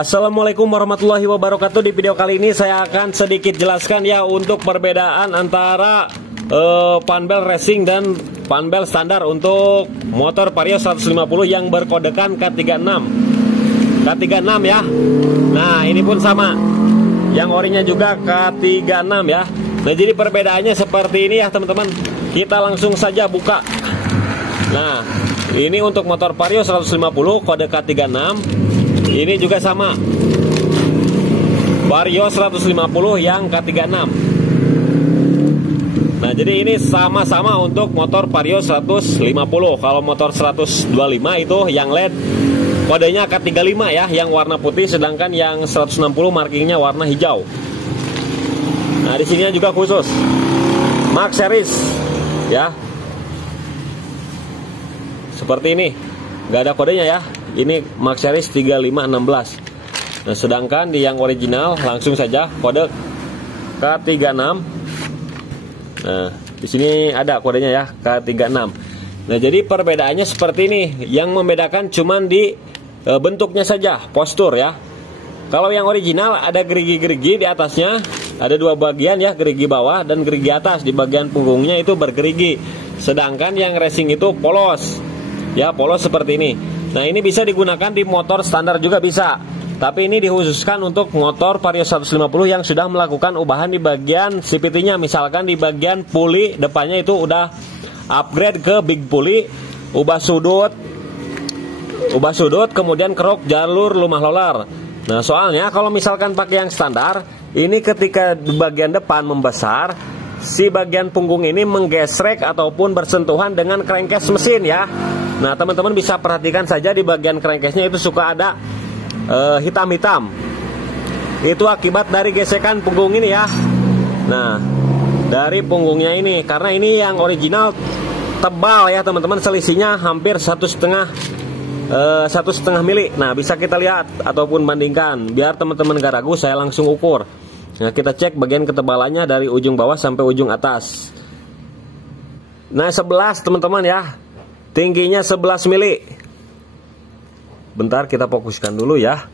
Assalamualaikum warahmatullahi wabarakatuh. Di video kali ini saya akan sedikit jelaskan ya untuk perbedaan antara panbel racing dan panbel standar untuk motor Vario 150 yang berkodekan K36 ya. Nah ini pun sama, yang orinya juga K36 ya. Nah jadi perbedaannya seperti ini ya teman-teman. Kita langsung saja buka. Nah ini untuk motor Vario 150 kode K36. Ini juga sama, Vario 150 yang K36. Nah jadi ini sama-sama untuk motor Vario 150. Kalau motor 125 itu yang LED kodenya K35 ya, yang warna putih, sedangkan yang 160 markingnya warna hijau. Nah di sini juga khusus Max Series ya, seperti ini, nggak ada kodenya ya. Ini Max Series 3516. Nah, sedangkan di yang original langsung saja kode K36. Nah, di sini ada kodenya ya, K36. Nah, jadi perbedaannya seperti ini. Yang membedakan cuman di bentuknya saja, postur ya. Kalau yang original ada gerigi-gerigi di atasnya, ada dua bagian ya, gerigi bawah dan gerigi atas. Di bagian punggungnya itu bergerigi. Sedangkan yang racing itu polos. Ya, polos seperti ini. Nah ini bisa digunakan di motor standar juga bisa, tapi ini dikhususkan untuk motor Vario 150 yang sudah melakukan ubahan di bagian CVT-nya. Misalkan di bagian puli depannya itu udah upgrade ke big puli, ubah sudut, kemudian kerok jalur lumah lolar. Nah soalnya kalau misalkan pakai yang standar, ini ketika di bagian depan membesar, si bagian punggung ini menggesrek ataupun bersentuhan dengan crankcase mesin ya. Nah teman-teman bisa perhatikan saja di bagian crankcase-nya itu suka ada hitam-hitam. Itu akibat dari gesekan punggung ini ya. Nah dari punggungnya ini, karena ini yang original tebal ya teman-teman, selisihnya hampir 1,5 mili. Nah bisa kita lihat ataupun bandingkan, biar teman-teman gak ragu, saya langsung ukur. Nah kita cek bagian ketebalannya dari ujung bawah sampai ujung atas. Nah 11 teman-teman ya, tingginya 11 mili. Bentar kita fokuskan dulu ya.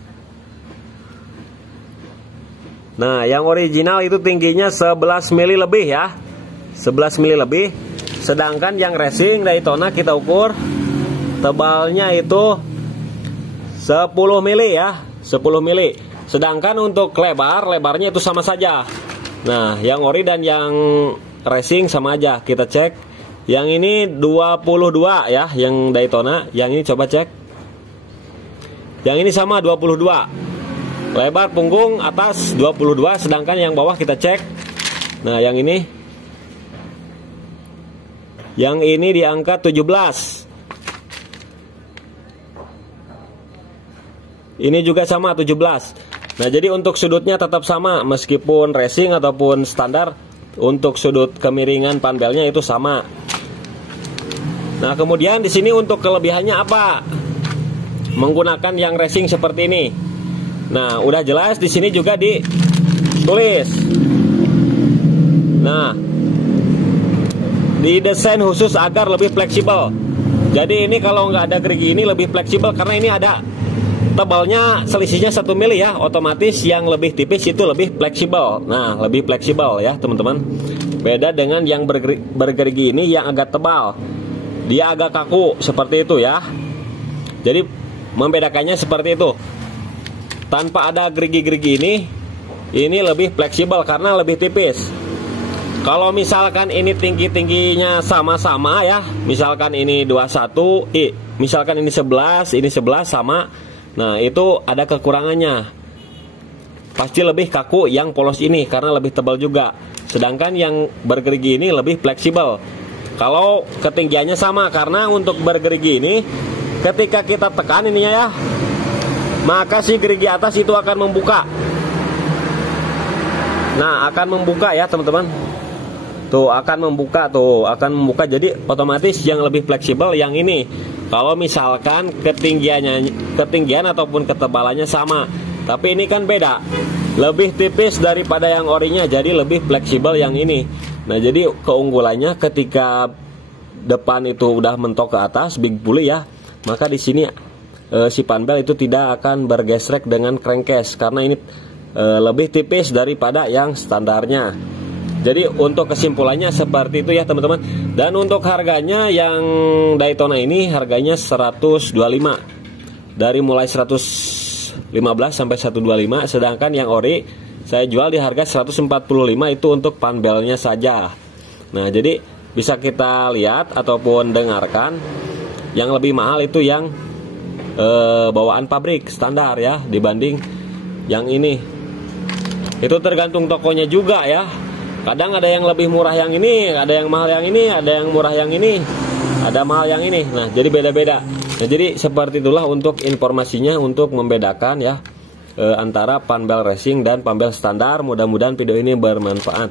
Nah yang original itu tingginya 11 mili lebih ya, 11 mili lebih. Sedangkan yang racing Daytona kita ukur tebalnya itu 10 mili ya, 10 mili. Sedangkan untuk lebarnya itu sama saja. Nah yang ori dan yang racing sama aja. Kita cek. Yang ini 22 ya, yang Daytona. Yang ini coba cek. Yang ini sama 22. Lebar punggung atas 22, sedangkan yang bawah kita cek. Nah, yang ini di angka 17. Ini juga sama 17. Nah, jadi untuk sudutnya tetap sama meskipun racing ataupun standar. Untuk sudut kemiringan panbelnya itu sama. Nah kemudian di sini untuk kelebihannya apa? Menggunakan yang racing seperti ini. Nah udah jelas di sini juga ditulis. Nah didesain khusus agar lebih fleksibel. Jadi ini kalau nggak ada gerigi ini lebih fleksibel, karena ini ada tebalnya selisihnya 1 mili ya. Otomatis yang lebih tipis itu lebih fleksibel. Nah lebih fleksibel ya teman-teman. Beda dengan yang bergerigi ini yang agak tebal, dia agak kaku seperti itu ya. Jadi membedakannya seperti itu. Tanpa ada gerigi-gerigi ini lebih fleksibel karena lebih tipis. Kalau misalkan ini tingginya sama-sama ya, misalkan ini 21, misalkan ini 11, ini 11 sama. Nah itu ada kekurangannya. Pasti lebih kaku yang polos ini karena lebih tebal juga. Sedangkan yang bergerigi ini lebih fleksibel kalau ketinggiannya sama, karena untuk bergerigi ini ketika kita tekan ininya ya, maka si gerigi atas itu akan membuka. Nah akan membuka ya teman-teman. Tuh akan membuka, jadi otomatis yang lebih fleksibel yang ini. Kalau misalkan ketinggian ataupun ketebalannya sama, tapi ini kan beda, lebih tipis daripada yang orinya, jadi lebih fleksibel yang ini. Nah jadi keunggulannya ketika depan itu udah mentok ke atas big pulley ya, maka di sini si panbel itu tidak akan bergesrek dengan crankcase karena ini lebih tipis daripada yang standarnya. Jadi untuk kesimpulannya seperti itu ya teman-teman. Dan untuk harganya yang Daytona ini harganya 125. Dari mulai 115 sampai 125, sedangkan yang ori saya jual di harga 145 itu untuk panbelnya saja. Nah, jadi bisa kita lihat ataupun dengarkan yang lebih mahal itu yang bawaan pabrik standar ya dibanding yang ini. Itu tergantung tokonya juga ya. Kadang ada yang lebih murah yang ini, ada yang mahal yang ini, ada yang murah yang ini, ada mahal yang ini. Nah, jadi beda-beda. Nah, jadi seperti itulah untuk informasinya untuk membedakan ya antara panbel racing dan panbel standar. Mudah-mudahan video ini bermanfaat.